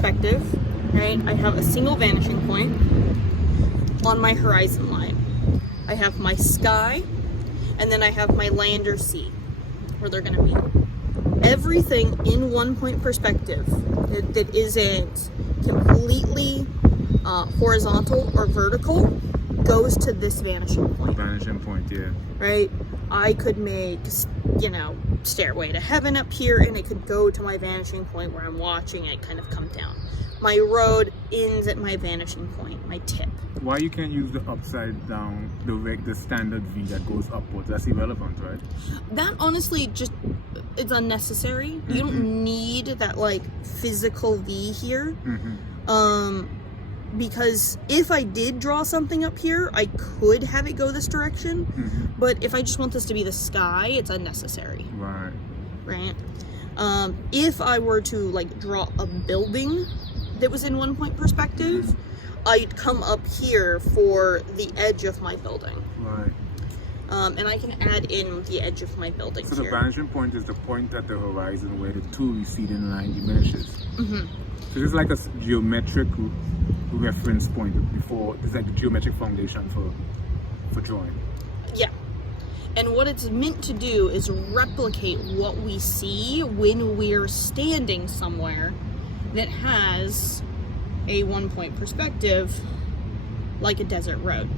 perspective, right, I have a single vanishing point on my horizon line. I have my sky, and then I have my land or sea, where they're going to be. Everything in one point perspective that isn't completely horizontal or vertical goes to this vanishing point. Vanishing point, yeah. Right? I could make, Stairway to Heaven up here, and it could go to my vanishing point where I'm watching it kind of come down. My road ends at my vanishing point, my tip. Why you can't use the upside down, the standard V that goes upwards? That's irrelevant, right? That honestly just, it's unnecessary. Mm-hmm. You don't need that like physical V here. Mm-hmm. Because if I did draw something up here, I could have it go this direction. Mm-hmm. But if I just want this to be the sky, it's unnecessary. Right. Right? If I were to like draw a building that was in one point perspective, mm-hmm. I'd come up here for the edge of my building. Right. And I can add in the edge of my building So here. the vanishing point is the point at the horizon where the two receding line diminishes. Mm-hmm. So it's like a geometric reference point before, it's like the geometric foundation for drawing. Yeah. And what it's meant to do is replicate what we see when we're standing somewhere that has a one point perspective, like a desert road.